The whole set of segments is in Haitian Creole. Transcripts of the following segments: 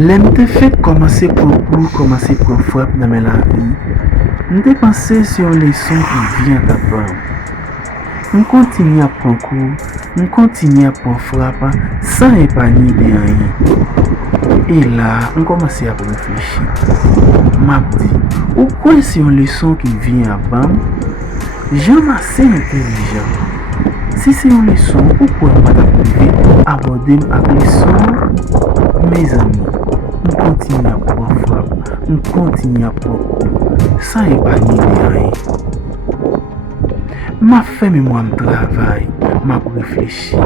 Lèm te fèt komanse konkou, komanse pran frap nan men la vi, mte panse se yon leson ki vyen tapan. M kontini ap pran kou, m kontini ap pran frap, san epani de anyen. E la, m komanse ap reflechi. Map di, ou kwen se yon leson ki vyen ap bam? Jam ase intelijan. Si se yon leson, ou kwen mat ap prive abordem ak leson? Mes amis, m kontini ap pran frap, m kontini ap pran kou, san epani de anyen. Ma fè mémoire m travay, m'a réfléchi,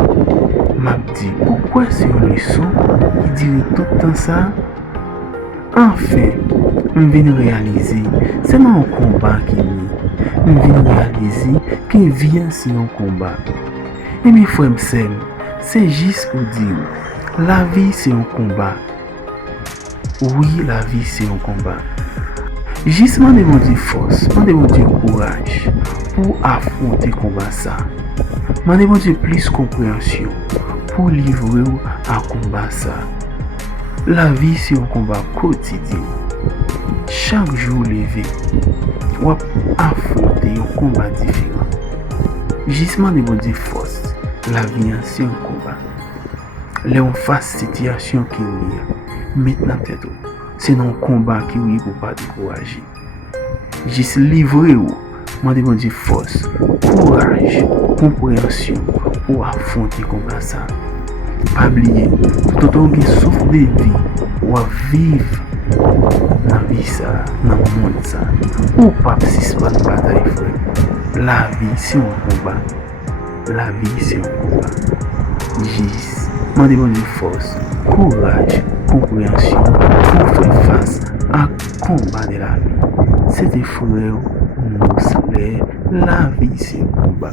m'a dit pourquoi c'est une leçon qui dirait tout le temps ça. Enfin, je viens réaliser, c'est dans un combat qui est. Je viens réaliser que vie c'est un combat. Et mes frères m'sèm, c'est juste pour dire, la vie c'est un combat. Oui, la vie c'est un combat. Juste m'en demande force, m'en demande courage pour affronter combat ça. M'en demande plus compréhension pour livrer à combat ça. La vie c'est un combat quotidien. Chaque jour levé, ou affronter un combat différent. Juste m'en demande force. La vie c'est un combat. Là on face situation qui est maintenant tête. C'est un combat qui est pour pas décourager. Juste livrer ou m'en demande force, courage, compréhension pour affronter combat ça. Pas oublier, tout autant que souffle de vie, ou à vivre dans la vie ça, dans le monde ça. Ou pas participer à une bataille frère. La vie c'est un combat. La vie c'est un combat. Juste, m'en demande force, courage, compréhension pour faire face à combat de la vie. C'était frère, nous c'est la vie c'est un combat.